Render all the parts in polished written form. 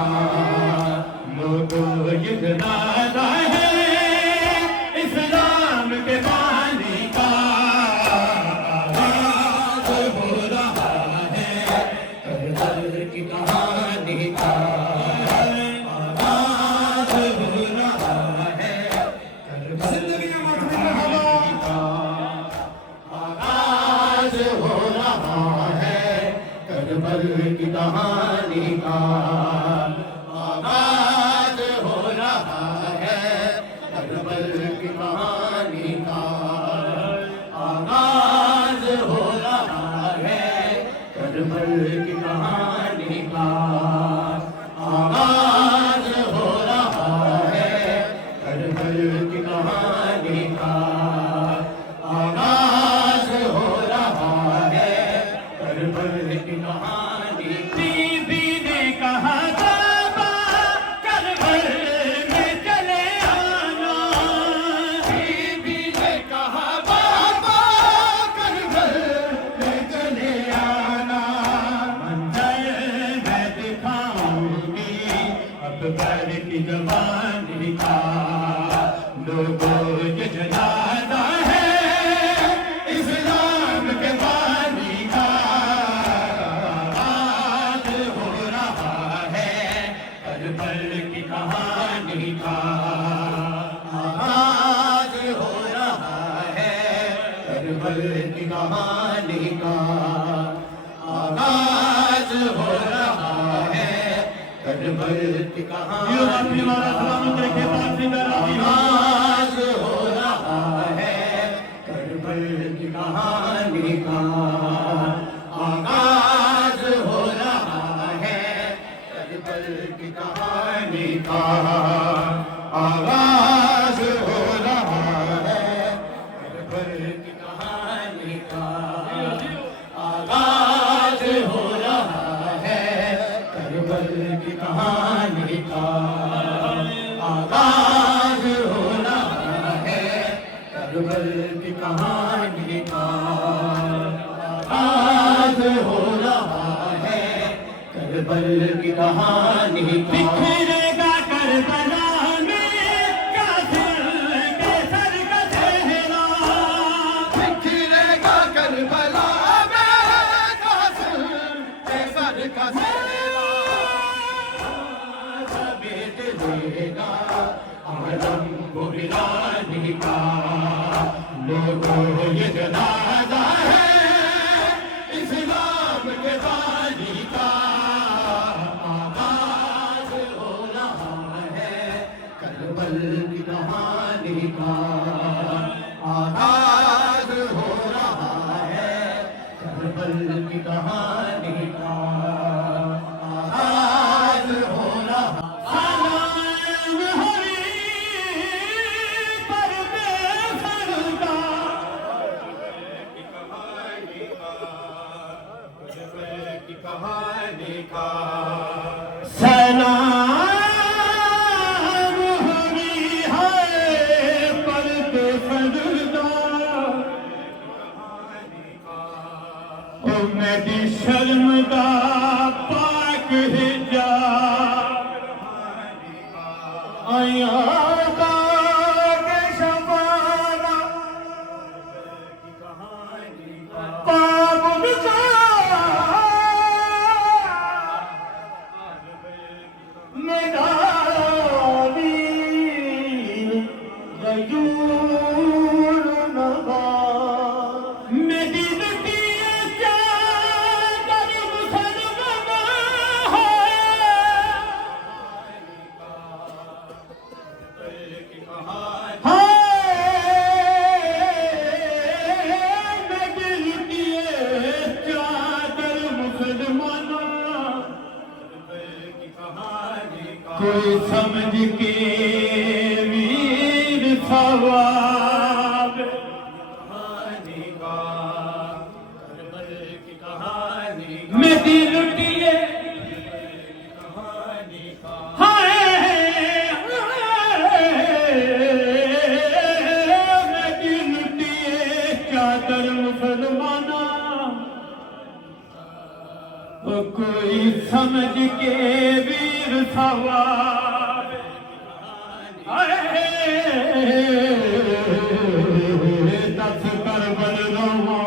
का लोगों युद्धनादा है इस्लाम के बानी का आगाज हो रहा है करबल की कहानी का आगाज हो रहा है करबल की कहानी का आगाज हो रहा है करबल की कहानी का आगाज हो रहा है करबल की कहानी का आगाज हो रहा है करबल की कहानी का आगाज हो रहा है करबल की कहानी का आगाज हो रहा है करबल की कहानी बीबी ने कहा बाबा करबल में चले आना बीबी ने कहा बाबा करबल में चले आना मंजर मैं दिखाऊंगी अकबर की जवानी का लोगों ये जनाजा है इस्लाम के बानी का आगाज हो रहा है करबल की कहानी का आगाज हो रहा है करबल की कहानी का आगाज हो रहा है करबल की कहानी आगाज हो रहा है करबल की कहानी का आगाज हो रहा है करबल की कहानी का आगाज हो रहा है करबल की कहानी का आगाज हो रहा है करबल की कहानी का आगाज हो रहा है करबल की कहानी का आगाज हो रहा है करबल की कहानी का बिखरेगा करबला में काफिर के सर का चेहरा बिखरेगा करबला में काफिर के सर का चेहरा समेट लेगा आलम को गिराने का लोगों ये जनाजा है इस्लाम के बानी का आगाज हो रहा है करबल की कहानी का आगाज हो रहा है करबल की कहानी का आगाज हो रहा कहानी का सलाम हुई है पर के सरदार ओ मेरी शर्मदा पाक हिजाब आया के शबाना पाप कोई समझ के वीर सवार दस करबल रोवा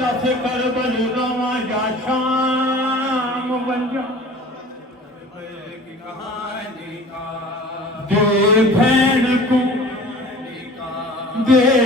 दस करबल रोवा जा शाम बन जा दे भैन को दे